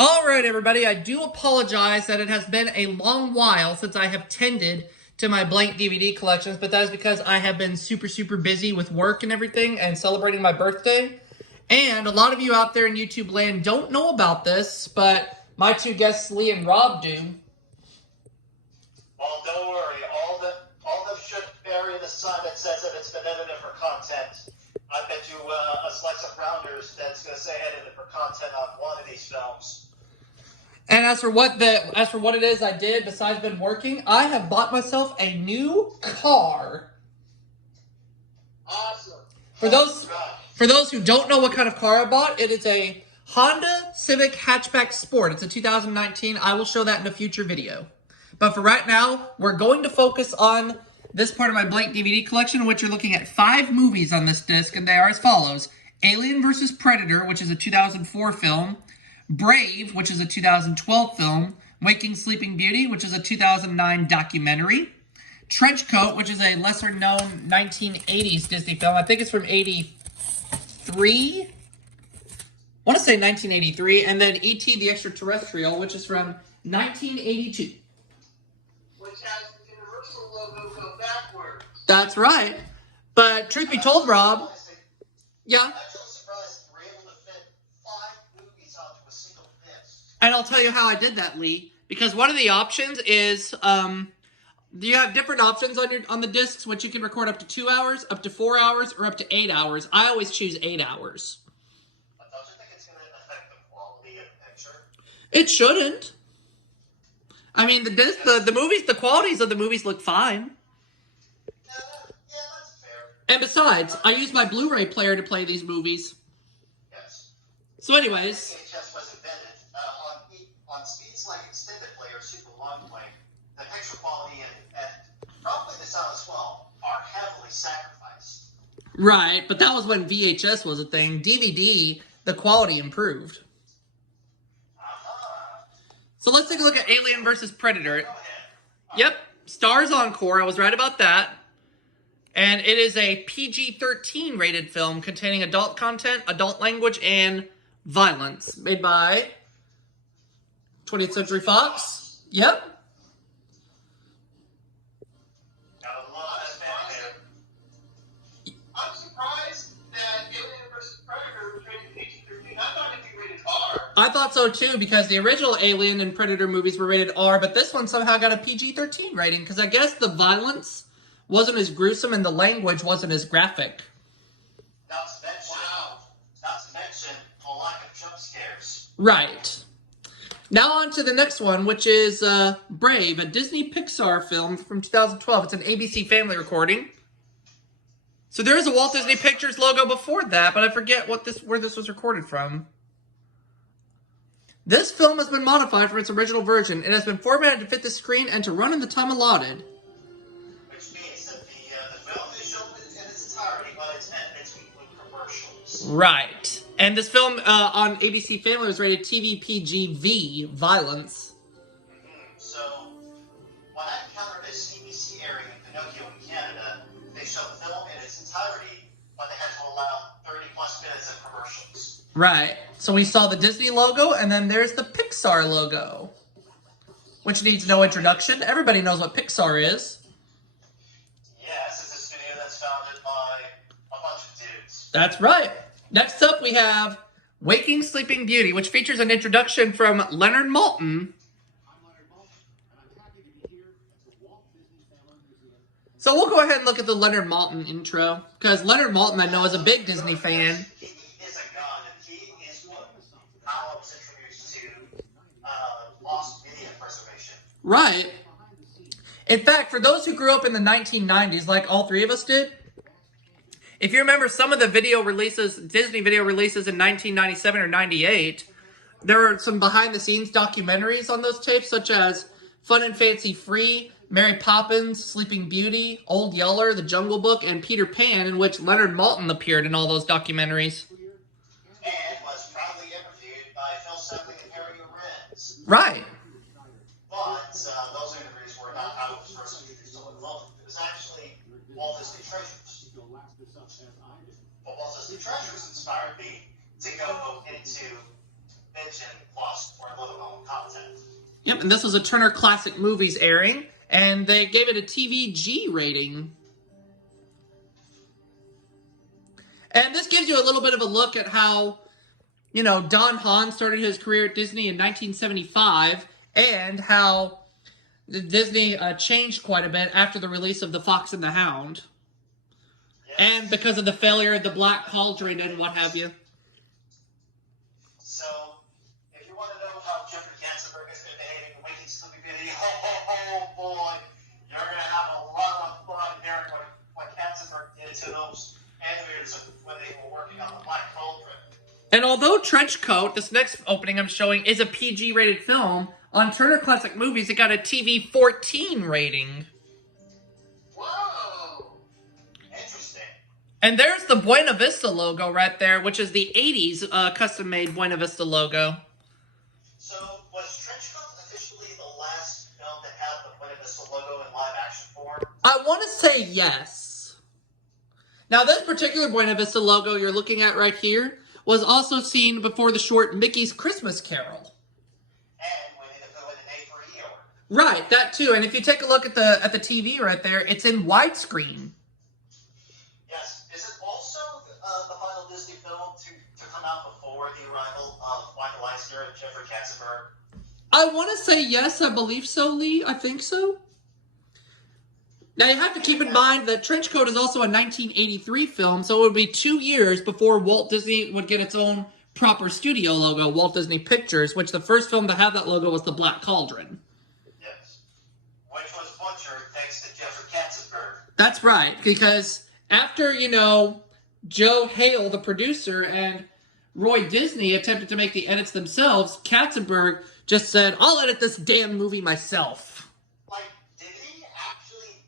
Alright everybody, I do apologize that it has been a long while since I have tended to my blank DVD collections, but that is because I have been super busy with work and everything and celebrating my birthday. And a lot of you out there in YouTube land don't know about this, but my two guests, Lee and Rob, do. Well, don't worry. All the shit buried in the sun that says that it's been edited for content. I bet you a slice of rounders that's going to say edited for content on one of these films. And as for what it is I did besides been working, I have bought myself a new car. Awesome. For those who don't know what kind of car I bought, it is a Honda Civic Hatchback Sport. It's a 2019. I will show that in a future video. But for right now, we're going to focus on this part of my blank DVD collection, in which you're looking at 5 movies on this disc, and they are as follows: Alien vs. Predator, which is a 2004 film; Brave, which is a 2012 film; Waking Sleeping Beauty, which is a 2009 documentary; Trenchcoat, which is a lesser-known 1980s Disney film. I think it's from 83? I want to say 1983. And then E.T. the Extra-Terrestrial, which is from 1982. Which has the Universal logo go backwards. That's right. But truth be told, Rob... Yeah? I'm actually surprised we're able to fit 5 movies onto a single disc. And I'll tell you how I did that, Lee. Because one of the options is... you have different options on the discs, which you can record up to 2 hours, up to 4 hours, or up to 8 hours. I always choose 8 hours. But don't you think it's going to affect the quality of the picture? It shouldn't. I mean, the qualities of the movies look fine. Yeah, that's fair. And besides, I use my Blu-ray player to play these movies. Yes. So anyways... VHS was invented on speeds like extended play or super long play. The picture quality and probably the sound as well are heavily sacrificed. Right, but that was when VHS was a thing. DVD, the quality improved. So let's take a look at Alien vs. Predator. Go ahead. Yep, Stars Encore. I was right about that. And it is a PG-13 rated film containing adult content, adult language, and violence. Made by 20th Century Fox. Yep. I'm surprised that Alien vs. Predator was rated PG-13. I thought it'd be rated R. I thought so too, because the original Alien and Predator movies were rated R, but this one somehow got a PG-13 rating, because I guess the violence wasn't as gruesome and the language wasn't as graphic. Not to mention a lack of jump scares. Right. Now on to the next one, which is Brave, a Disney Pixar film from 2012. It's an ABC Family recording. So there is a Walt Disney Pictures logo before that, but I forget where this was recorded from. This film has been modified from its original version. It has been formatted to fit the screen and to run in the time allotted. Which means that the film is shown in its entirety, but it's edited to include commercials. Right. And this film on ABC Family was rated TV-PG-V, violence. So, when I encountered a CBC area in Pinocchio in Canada, they showed the film in its entirety, but they had to allow 30+ minutes of commercials. Right. So we saw the Disney logo, and then there's the Pixar logo, which needs no introduction. Everybody knows what Pixar is. Yes, it's a studio that's founded by a bunch of dudes. That's right. Next up, we have Waking Sleeping Beauty, which features an introduction from Leonard Maltin. I'm Leonard Maltin, and I'm happy to be here at the Walt Disney Family Museum. So we'll go ahead and look at the Leonard Maltin intro, because Leonard Maltin, I know, is a big Disney fan. He is a god, and he is what I was introduced to lost media preservation. Right. In fact, for those who grew up in the 1990s, like all three of us did, if you remember some of the Disney video releases in 1997 or 98, there were some behind-the-scenes documentaries on those tapes, such as Fun and Fancy Free, Mary Poppins, Sleeping Beauty, Old Yeller, The Jungle Book, and Peter Pan, in which Leonard Maltin appeared in all those documentaries. And was proudly interviewed by Phil Semley and Harry Lorenz. Right. But those interviews were not how it was first introduced to Leonard Maltin. It was actually Walt Disney Treasures. But Walt Disney Treasures inspired me to go into Benjamin Lost for Yep, and this was a Turner Classic Movies airing, and they gave it a TVG rating. And this gives you a little bit of a look at how, you know, Don Hahn started his career at Disney in 1975, and how Disney changed quite a bit after the release of The Fox and the Hound. Yes. And because of the failure of the Black Cauldron and what have you. So, if you want to know how Jeffrey Katzenberg has been behaving in Waking Sleepy Beauty, oh boy, you're going to have a lot of fun hearing what Katzenberg did to those animators when they were working on the Black Cauldron. And although Trenchcoat, this next opening I'm showing, is a PG-rated film, on Turner Classic Movies it got a TV 14 rating. Whoa! Interesting. And there's the Buena Vista logo right there, which is the 80s custom-made Buena Vista logo. So, was Trenchcoat officially the last film to have the Buena Vista logo in live action form? I want to say yes. Now, this particular Buena Vista logo you're looking at right here was also seen before the short Mickey's Christmas Carol. And Winnie the Pooh and an A for Eeyore. Right, that too. And if you take a look at the TV right there, it's in widescreen. Yes. Is it also the final Disney film to come out before the arrival of Michael Eisner and Jeffrey Katzenberg? I want to say yes, I believe so, Lee. I think so. Now, you have to keep in mind that Trenchcoat is also a 1983 film, so it would be 2 years before Walt Disney would get its own proper studio logo, Walt Disney Pictures, which the first film to have that logo was The Black Cauldron. Yes. Which was butchered thanks to Jeffrey Katzenberg. That's right, because after, you know, Joe Hale, the producer, and Roy Disney attempted to make the edits themselves, Katzenberg just said, I'll edit this damn movie myself. Like, did he actually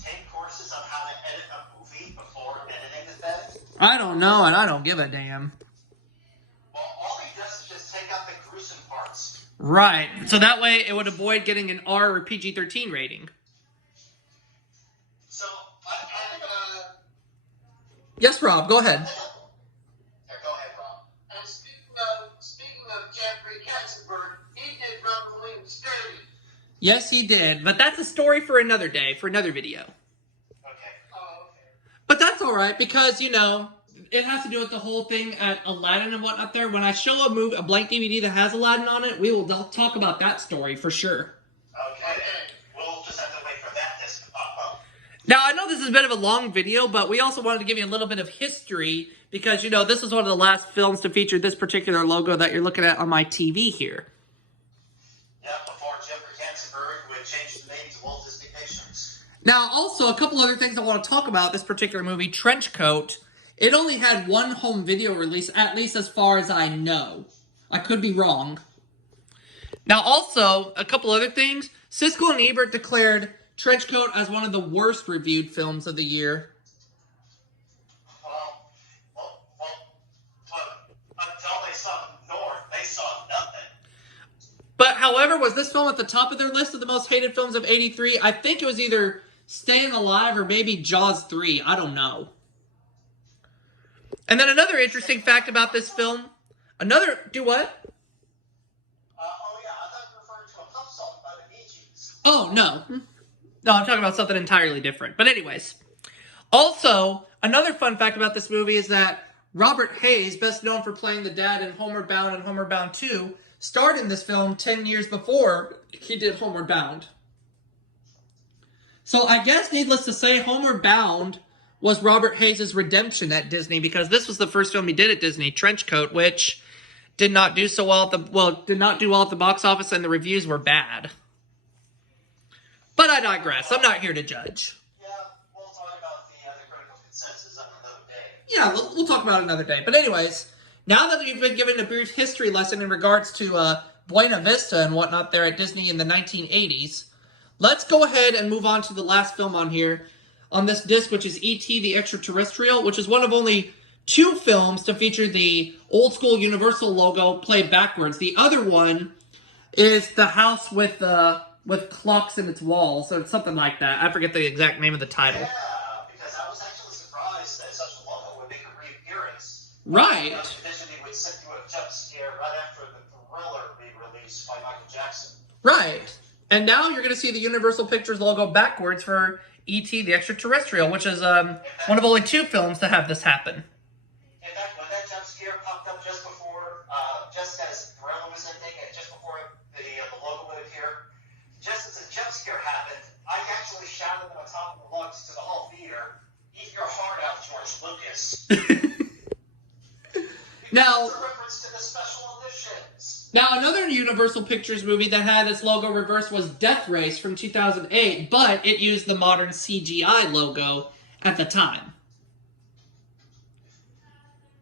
take courses on how to edit a movie before editing the film? I don't know, and I don't give a damn. Well, all he does is just take out the gruesome parts. Right, so that way it would avoid getting an R or PG-13 rating. So, Yes, Rob, go ahead. yeah, go ahead, Rob. And speaking of Jeffrey Katzenberg, he did Robin Williams' Dirty. Yes, he did, but that's a story for another day, for another video. Okay. Oh, okay. But that's alright, because, you know, it has to do with the whole thing at Aladdin and whatnot there. When I show a blank DVD that has Aladdin on it, we will talk about that story for sure. Okay. We'll just have to wait for that disc to pop up. Now, I know this is a bit of a long video, but we also wanted to give you a little bit of history, because, you know, this is one of the last films to feature this particular logo that you're looking at on my TV here. Yeah, before Jeffrey Katzenberg would change the name to Walt Disney Pictures. Now, also, a couple other things I want to talk about this particular movie, Trenchcoat. It only had one home video release, at least as far as I know. I could be wrong. Now, also, a couple other things. Siskel and Ebert declared Trenchcoat as one of the worst reviewed films of the year. But until they saw North, they saw nothing. But, however, was this film at the top of their list of the most hated films of '83? I think it was either Staying Alive or maybe Jaws 3. I don't know. And then another interesting fact about this film. Do what? Oh yeah, I thought you were referring to a pop song by the Bee Gees. Oh, no. No, I'm talking about something entirely different. But anyways. Also, another fun fact about this movie is that Robert Hayes, best known for playing the dad in Homeward Bound and Homeward Bound 2, starred in this film 10 years before he did Homeward Bound. So I guess, needless to say, Homeward Bound was Robert Hayes' redemption at Disney, because this was the first film he did at Disney, Trenchcoat, which did not do so well did not do well at the box office, and the reviews were bad. But I digress. I'm not here to judge. Yeah, we'll talk about the critical consensus on another day. Yeah, we'll talk about it another day. But anyways, now that you've been given a brief history lesson in regards to Buena Vista and whatnot there at Disney in the 1980s, let's go ahead and move on to the last film on here, on this disc, which is E.T. the Extra-Terrestrial, which is one of only 2 films to feature the old school Universal logo played backwards. The other one is the house with clocks in its walls, or something like that. I forget the exact name of the title. Yeah, because I was actually surprised that such a logo would make a reappearance. Right. Disney would send you a jump scare right after the Thriller re-release by Michael Jackson. Right. And now you're going to see the Universal Pictures logo backwards for E.T. the Extra-Terrestrial, which is one of only 2 films to have this happen. In fact, when that jump scare popped up just before, just as Gorilla was ending, and just before the logo would appear, just as the jump scare happened, I actually shouted on the top of the lungs to the whole theater, "Eat your heart out, George Lucas." Now, It's a reference to the special editions. Now, another Universal Pictures movie that had its logo reversed was Death Race from 2008, but it used the modern CGI logo at the time.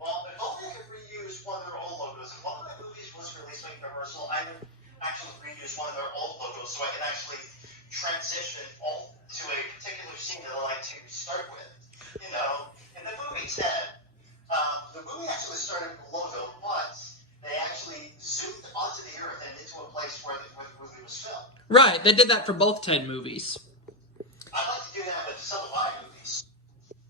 Well, if only I could reuse one of their old logos. If one of the movies was released by Universal, I would actually reuse one of their old logos so I can actually transition all to a particular scene that I like to start with. You know, in the movie Ted, the movie actually started with the logo, but they actually zoomed onto the earth and into a place where the movie was filmed. Right, they did that for both Ted movies. I'd like to do that with some of my movies.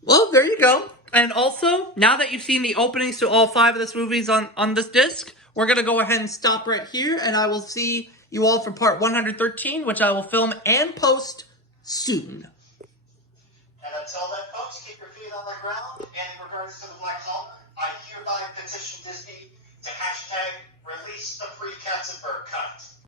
Well, there you go. And also, now that you've seen the openings to all 5 of this movies on this disc, we're going to go ahead and stop right here, and I will see you all for part 113, which I will film and post soon. And until then, folks, keep your feet on the ground. And in regards to the Black Hole, I hereby petition Disney to hashtag release the free Katzenberg cut.